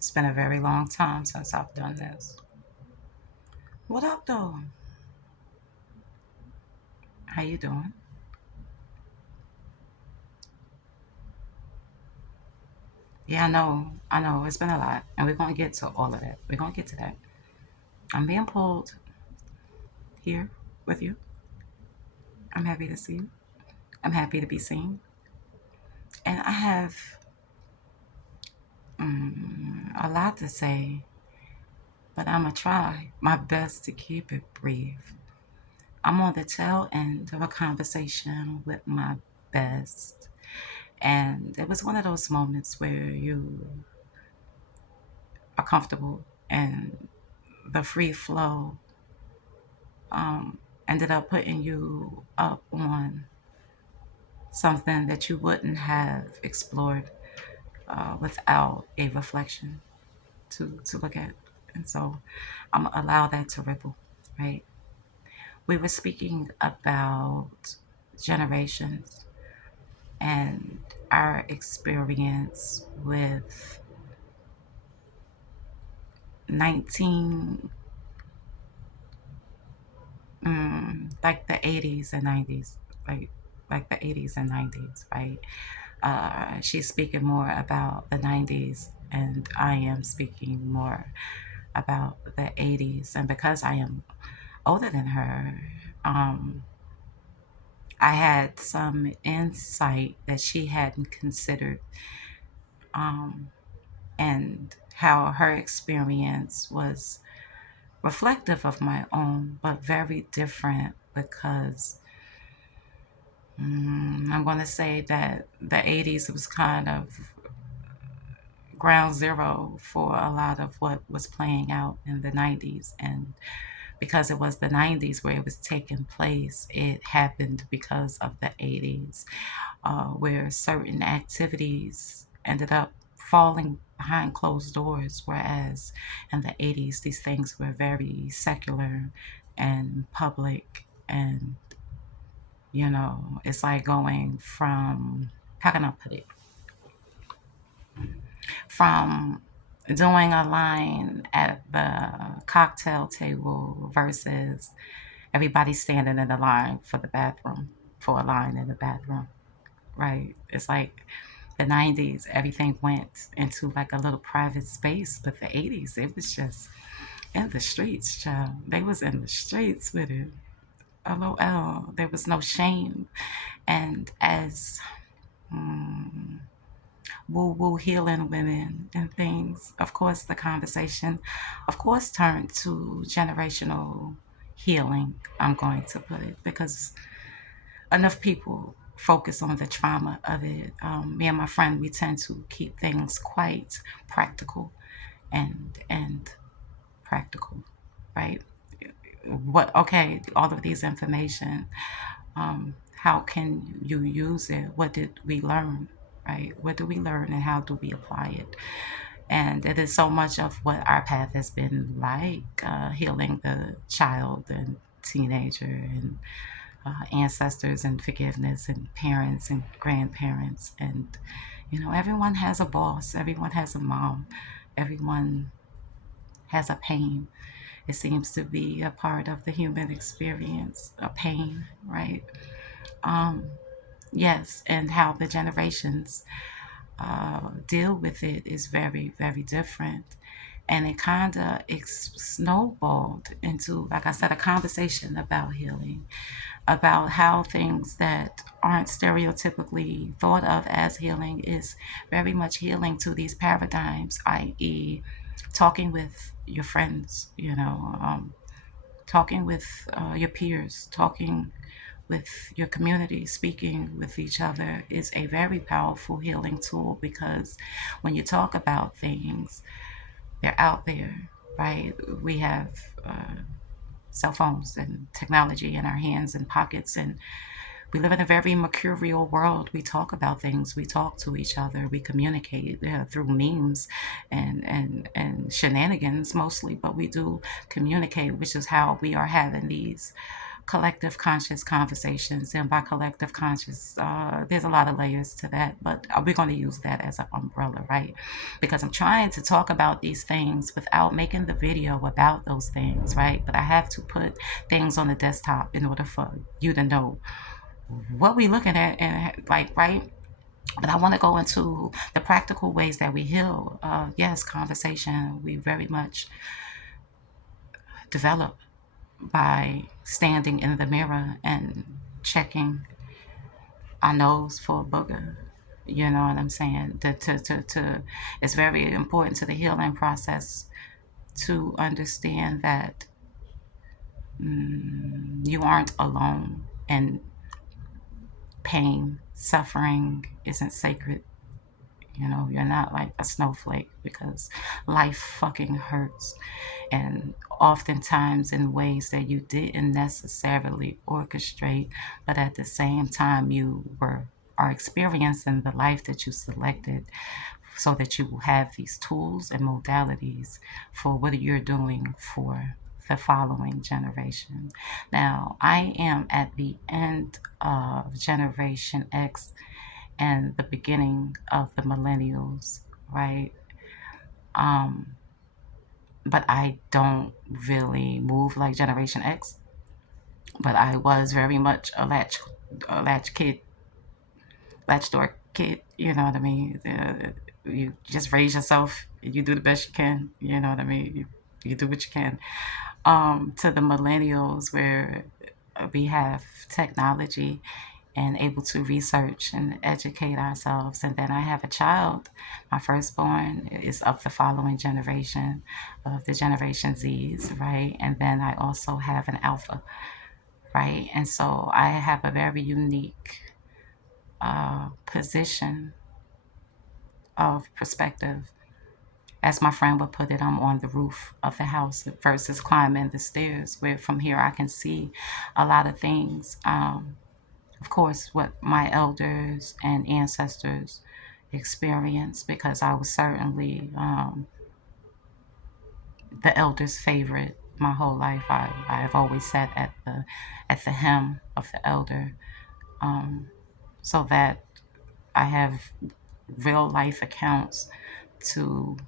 It's been a very long time since I've done this. What up, though? How you doing? Yeah, I know. I know. It's been a lot, and we're gonna get to all of that. We're gonna get to that. I'm being pulled here with you. I'm happy to see you. I'm happy to be seen, and I have a lot to say, but I'm gonna try my best to keep it brief. I'm on the tail end of a conversation with my best, and it was one of those moments where you are comfortable and the free flow um, ended up putting you up on something that you wouldn't have explored without a reflection to look at. And so I'm gonna allow that to ripple, right? We were speaking about generations and our experience with 19 like the 80s and 90s, like like the 80s and 90s, right? She's speaking more about the 90s, and I am speaking more about the 80s. And because I am older than her, um, I had some insight that she hadn't considered, um, and how her experience was reflective of my own, but very different because I'm going to say that the 80s was kind of ground zero for a lot of what was playing out in the 90s. And because it was the 90s where it was taking place, it happened because of the 80s, where certain activities ended up falling behind closed doors, whereas in the 80s, these things were very secular and public. And, it's like going from, how can I put it? From doing a line at the cocktail table versus everybody standing in the line for the bathroom, for a line in the bathroom, right? It's like the 90s, everything went into like a little private space, but the 80s, it was just in the streets, child. They was in the streets with it. LOL. There was no shame. And as woo woo healing women and things. Of course, the conversation, of course, turned to generational healing, I'm going to put it, because enough people focus on the trauma of it. Me and my friend, we tend to keep things quite practical and practical, right? Okay, all of these information, how can you use it? What did we learn, right? What do we learn and how do we apply it? And it is so much of what our path has been like, healing the child and teenager and ancestors and forgiveness and parents and grandparents. And, everyone has a boss, everyone has a mom, everyone has a pain. It seems to be a part of the human experience, a pain, right? Um, yes, and how the generations deal with it is very, very different. And it kind of snowballed into, like I said, a conversation about healing, about how things that aren't stereotypically thought of as healing is very much healing to these paradigms, i.e., talking with your friends, talking with your peers, talking with your community, speaking with each other is a very powerful healing tool because when you talk about things, they're out there, right? We have cell phones and technology in our hands and pockets, and we live in a very mercurial world. We talk about things, we talk to each other, we communicate through memes and shenanigans mostly, but we do communicate, which is how we are having these collective conscious conversations. And by collective conscious, there's a lot of layers to that, but we're going to use that as an umbrella, right? Because I'm trying to talk about these things without making the video about those things, right? But I have to put things on the desktop in order for you to know what we're looking at, and like, right? But I want to go into the practical ways that we heal. Yes, conversation, we very much develop by standing in the mirror and checking our nose for a booger. You know what I'm saying? It's very important to the healing process to understand that you aren't alone, and pain, suffering isn't sacred. You know, you're not like a snowflake, because life fucking hurts. And oftentimes in ways that you didn't necessarily orchestrate, but at the same time, are experiencing the life that you selected so that you will have these tools and modalities for what you're doing for the following generation. Now, I am at the end of Generation X and the beginning of the millennials, right? Um, but I don't really move like Generation X. But I was very much a latch kid, latch door kid. You know what I mean? You just raise yourself. You do the best you can. You know what I mean? You do what you can. To the millennials, where we have technology and able to research and educate ourselves. And then I have a child. My firstborn is of the following generation, of the Generation Zs, right? And then I also have an alpha, right? And so I have a very unique position of perspective. As my friend would put it, I'm on the roof of the house versus climbing the stairs, where from here I can see a lot of things. Of course, what my elders and ancestors experienced, because I was certainly the elders' favorite my whole life. I've always sat at the hem of the elder, so that I have real life accounts to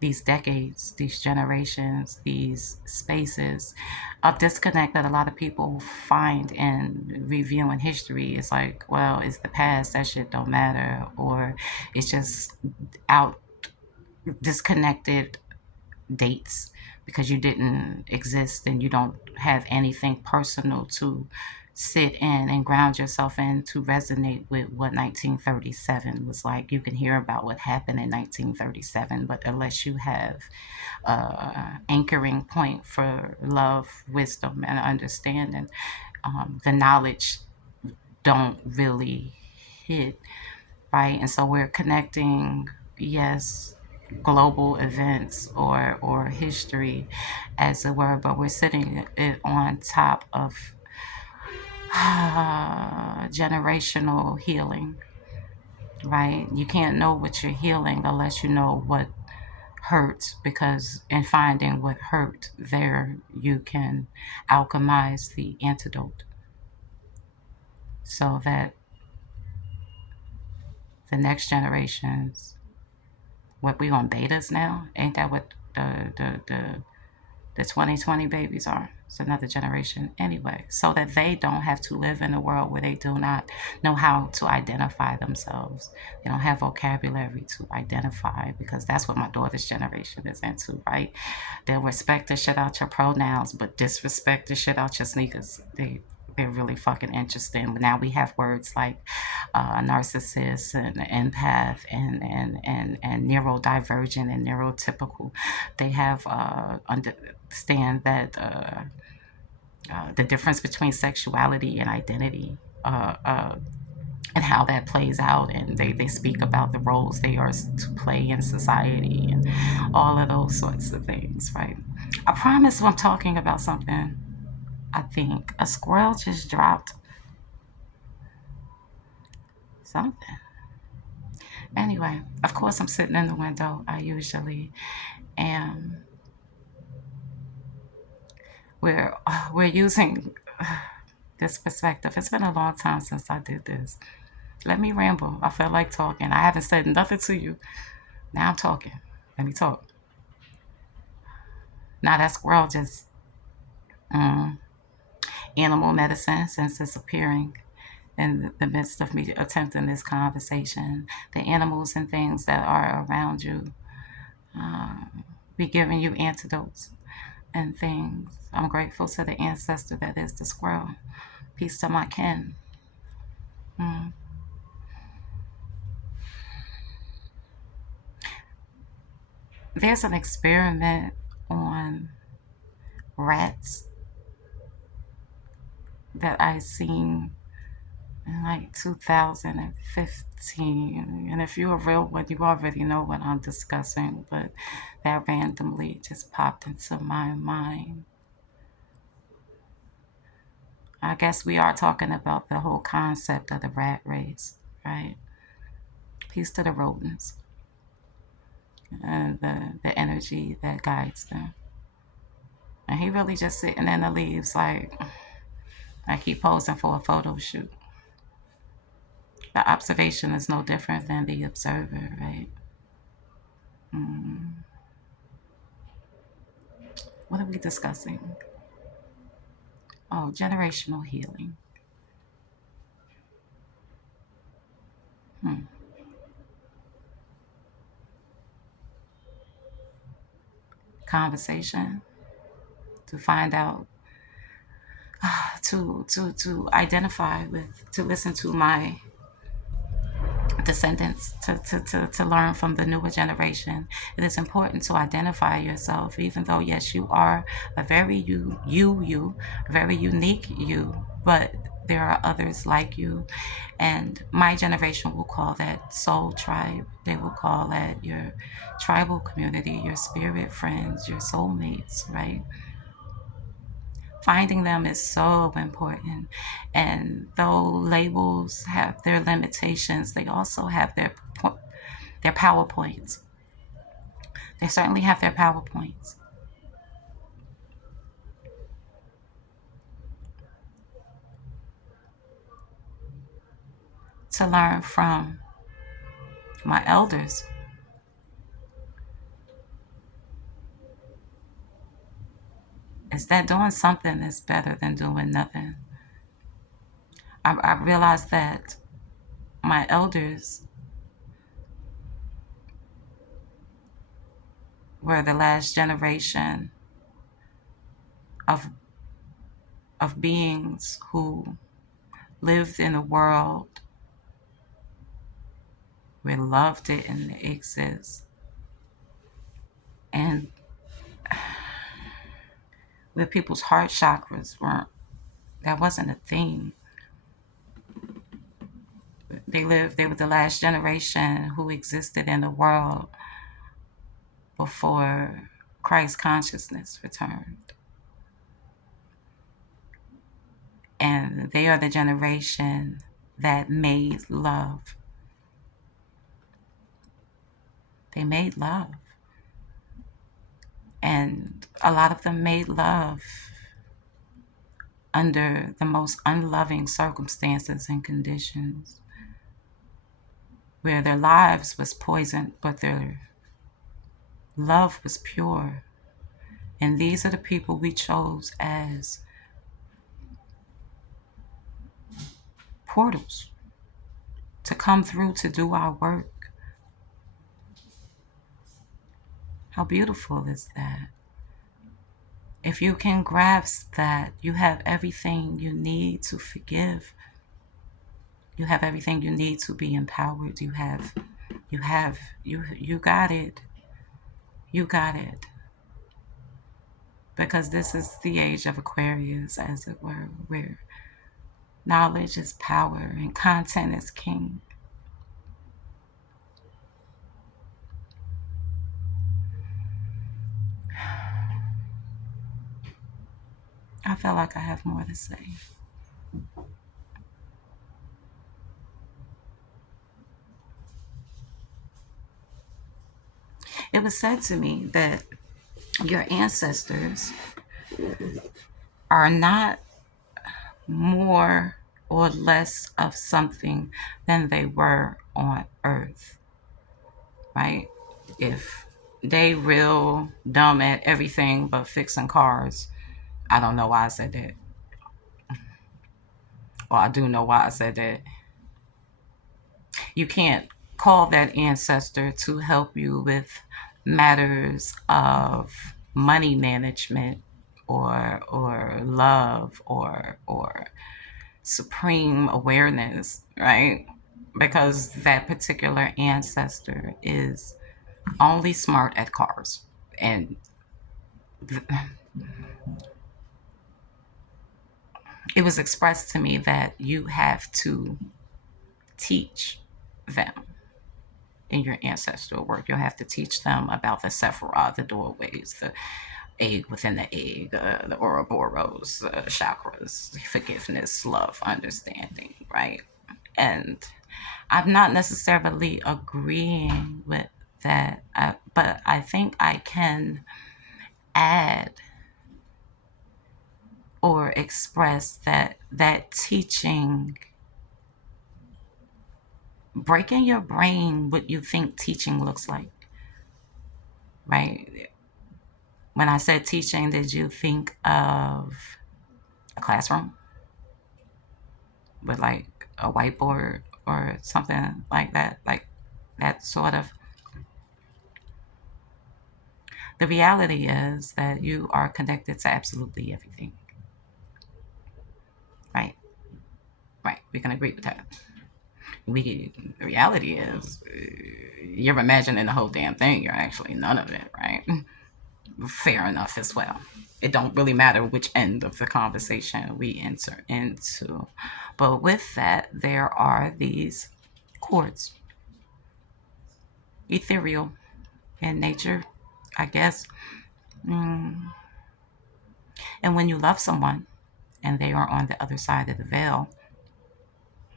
these decades, these generations, these spaces. A disconnect that a lot of people find in reviewing history is like, well, it's the past, that shit don't matter, or it's just out disconnected dates because you didn't exist and you don't have anything personal to sit in and ground yourself in to resonate with what 1937 was like. You can hear about what happened in 1937, but unless you have anchoring point for love, wisdom, and understanding, the knowledge don't really hit, right? And so we're connecting, yes, global events or history, as it were, but we're sitting it on top of generational healing, right? You can't know what you're healing unless you know what hurt, because in finding what hurt, there you can alchemize the antidote, so that the next generations, what we on betas now, ain't that what the 2020 babies are? It's another generation anyway, so that they don't have to live in a world where they do not know how to identify themselves. They don't have vocabulary to identify, because that's what my daughter's generation is into, right? They'll respect the shit out your pronouns, but disrespect the shit out your sneakers. They're really fucking interesting. Now we have words like narcissist and empath and neurodivergent and neurotypical. They have understand that the difference between sexuality and identity, and how that plays out, and they speak about the roles they are to play in society and all of those sorts of things, right? I promise I'm talking about something. I think a squirrel just dropped something. Anyway, of course, I'm sitting in the window. I usually am. we're using this perspective. It's been a long time since I did this. Let me ramble. I felt like talking. I haven't said nothing to you. Now I'm talking. Let me talk. Now that squirrel just animal medicine since it's appearing in the midst of me attempting this conversation. The animals and things that are around you be giving you antidotes and things. I'm grateful to the ancestor that is the squirrel. Peace to my kin. There's an experiment on rats that I seen in like 2015. And if you're a real one, you already know what I'm discussing, but that randomly just popped into my mind. I guess we are talking about the whole concept of the rat race, right? Peace to the rodents and the energy that guides them. And he really just sitting in the leaves like he posing for a photo shoot. The observation is no different than the observer, right? What are we discussing? Oh, generational healing. Conversation to find out, to identify with, to listen to my descendants, to learn from the newer generation. It is important to identify yourself, even though, yes, you are a very you, very unique you, but there are others like you. And my generation will call that soul tribe. They will call that your tribal community, your spirit friends, your soulmates, right? Finding them is so important. And though labels have their limitations, they also have their PowerPoints. They certainly have their PowerPoints. To learn from my elders, is that doing something is better than doing nothing. I realized that my elders were the last generation of beings who lived in a world where love didn't exist, and where people's heart chakras weren't, that wasn't a thing. They were the last generation who existed in the world before Christ consciousness returned. And they are the generation that made love. They made love. And a lot of them made love under the most unloving circumstances and conditions, where their lives was poisoned, but their love was pure. And these are the people we chose as portals to come through to do our work. How beautiful is that? If you can grasp that, you have everything you need to forgive. You have everything you need to be empowered. You got it. You got it. Because this is the age of Aquarius, as it were, where knowledge is power and content is king. I feel like I have more to say. It was said to me that your ancestors are not more or less of something than they were on earth, right? If they real dumb at everything but fixing cars, I don't know why I said that. Well, I do know why I said that. You can't call that ancestor to help you with matters of money management or love or supreme awareness, right? Because that particular ancestor is only smart at cars. And it was expressed to me that you have to teach them in your ancestral work. You'll have to teach them about the Sephirah, the doorways, the egg within the egg, the Ouroboros, chakras, forgiveness, love, understanding, right? And I'm not necessarily agreeing with that, but I think I can add or express that teaching, breaking your brain what you think teaching looks like, right? When I said teaching, did you think of a classroom with like a whiteboard or something like that? Like that sort of. The reality is that you are connected to absolutely everything, right? Right. We can agree with that. The reality is you're imagining the whole damn thing. You're actually none of it, right? Fair enough as well. It don't really matter which end of the conversation we enter into. But with that, there are these chords, ethereal in nature, I guess. Mm. And when you love someone and they are on the other side of the veil,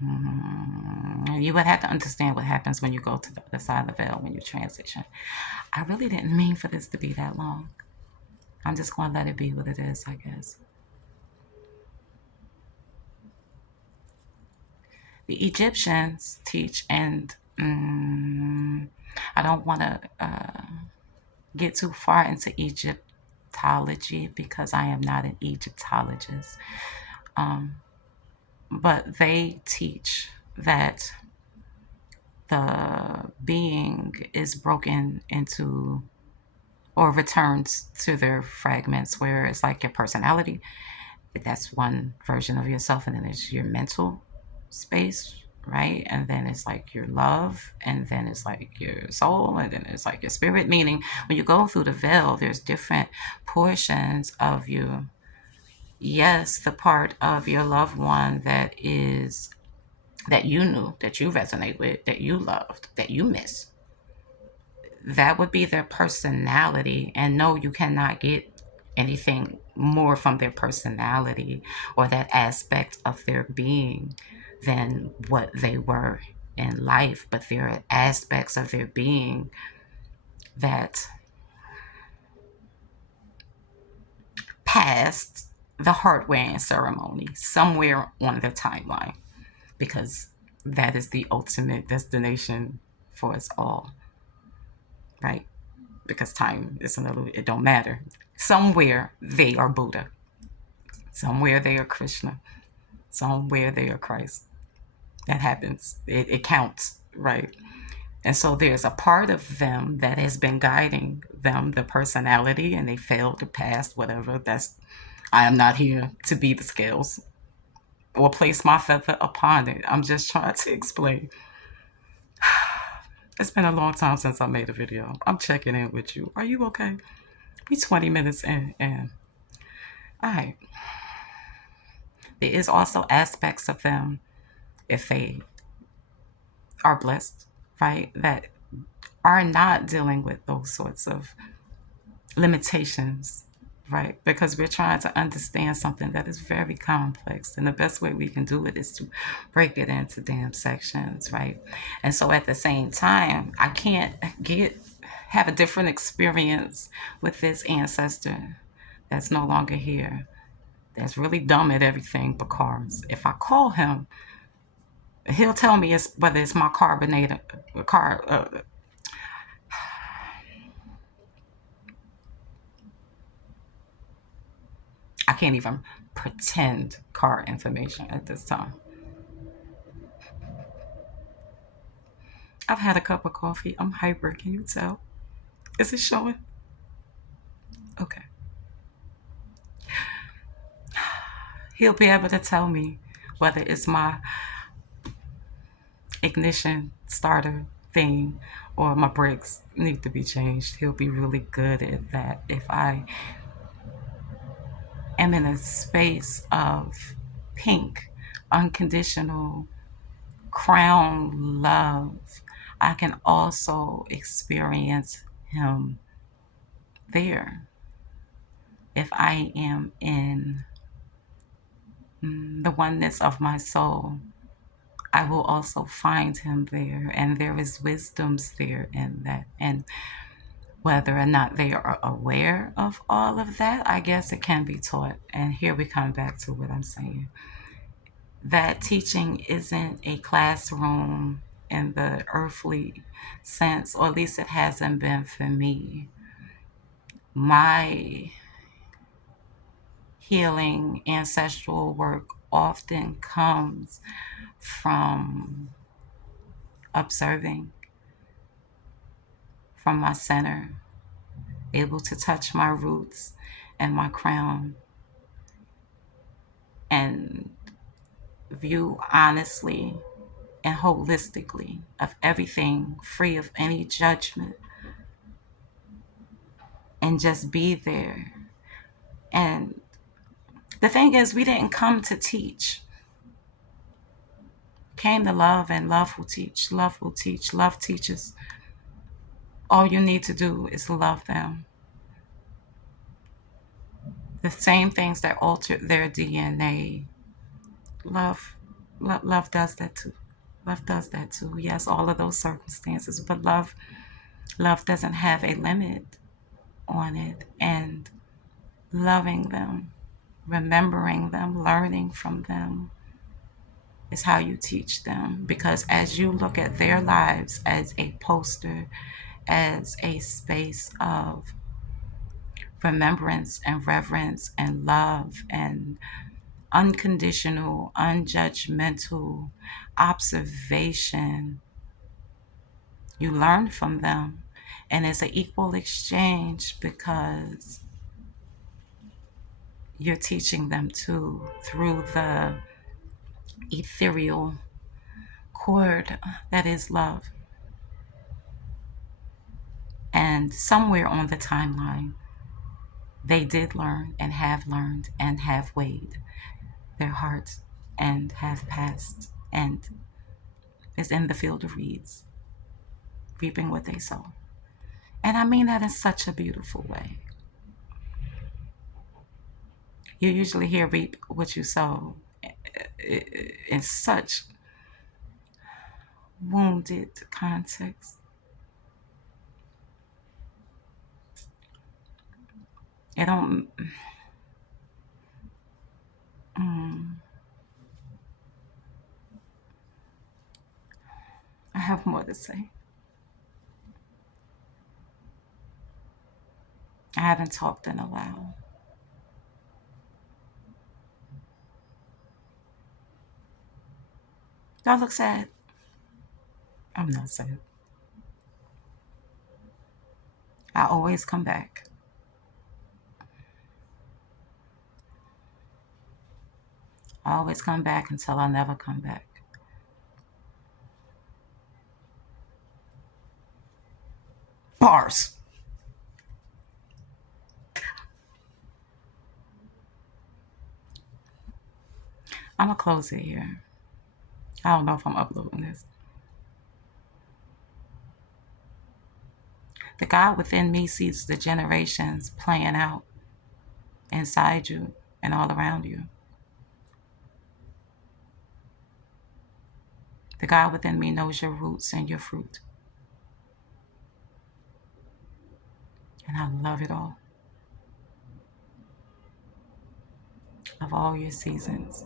you would have to understand what happens when you go to the other side of the veil when you transition. I really didn't mean for this to be that long. I'm just going to let it be what it is, I guess. The Egyptians teach, and I don't want to get too far into Egyptology because I am not an Egyptologist. But they teach that the being is broken into or returns to their fragments, where it's like your personality. That's one version of yourself, and then there's your mental space, right? And then it's like your love, and then it's like your soul, and then it's like your spirit. Meaning, when you go through the veil, there's different portions of you. Yes, the part of your loved one that you knew, that you resonate with, that you loved, that you miss, that would be their personality. And no, you cannot get anything more from their personality or that aspect of their being than what they were in life. But there are aspects of their being that passed the heart wearing ceremony somewhere on the timeline, because that is the ultimate destination for us all, right? Because time is an illusion. It don't matter. Somewhere they are Buddha. Somewhere they are Krishna. Somewhere they are Christ. That happens. It counts, right? And so there's a part of them that has been guiding them, the personality, and they failed to pass whatever. I am not here to be the scales or place my feather upon it. I'm just trying to explain. It's been a long time since I made a video. I'm checking in with you. Are you okay? We 20 minutes in, and all right. There is also aspects of them, if they are blessed, right, that are not dealing with those sorts of limitations, right? Because we're trying to understand something that is very complex. And the best way we can do it is to break it into damn sections, right? And so at the same time, I can't have a different experience with this ancestor that's no longer here that's really dumb at everything but cars. If I call him, he'll tell me it's whether it's my carbonated car. I can't even pretend car information at this time. I've had a cup of coffee. I'm hyper. Can you tell? Is it showing? Okay. He'll be able to tell me whether it's my ignition starter thing or my brakes need to be changed. He'll be really good at that. If I am in a space of pink, unconditional crown love, I can also experience him there. If I am in the oneness of my soul, I will also find him there, and there is wisdoms there in that. And whether or not they are aware of all of that, I guess it can be taught. And here we come back to what I'm saying. That teaching isn't a classroom in the earthly sense, or at least it hasn't been for me. My healing ancestral work often comes from observing from my center, able to touch my roots and my crown and view honestly and holistically of everything, free of any judgment, and just be there. And the thing is, we didn't come to teach. Came to love, and love will teach. Love will teach. Love teaches. All you need to do is love them. The same things that altered their DNA. Love, love does that too. Love does that too. Yes, all of those circumstances, but love doesn't have a limit on it. And loving them, remembering them, learning from them is how you teach them. Because as you look at their lives as a poster, as a space of remembrance and reverence and love and unconditional, unjudgmental observation, you learn from them. And it's an equal exchange because you're teaching them too through the ethereal cord that is love. And somewhere on the timeline, they did learn and have weighed their hearts and have passed and is in the field of reeds, reaping what they sow. And I mean that in such a beautiful way. You usually hear reap what you sow in such wounded context. It don't. I have more to say. I haven't talked in a while. Do I look sad? I'm not sad. I always come back. I always come back until I never come back. Bars. I'm gonna close it here. I don't know if I'm uploading this. The God within me sees the generations playing out inside you and all around you. The God within me knows your roots and your fruit. And I love it all. of all your seasons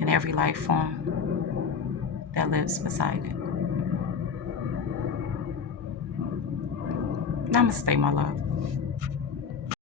and every life form that lives beside it. Namaste, my love.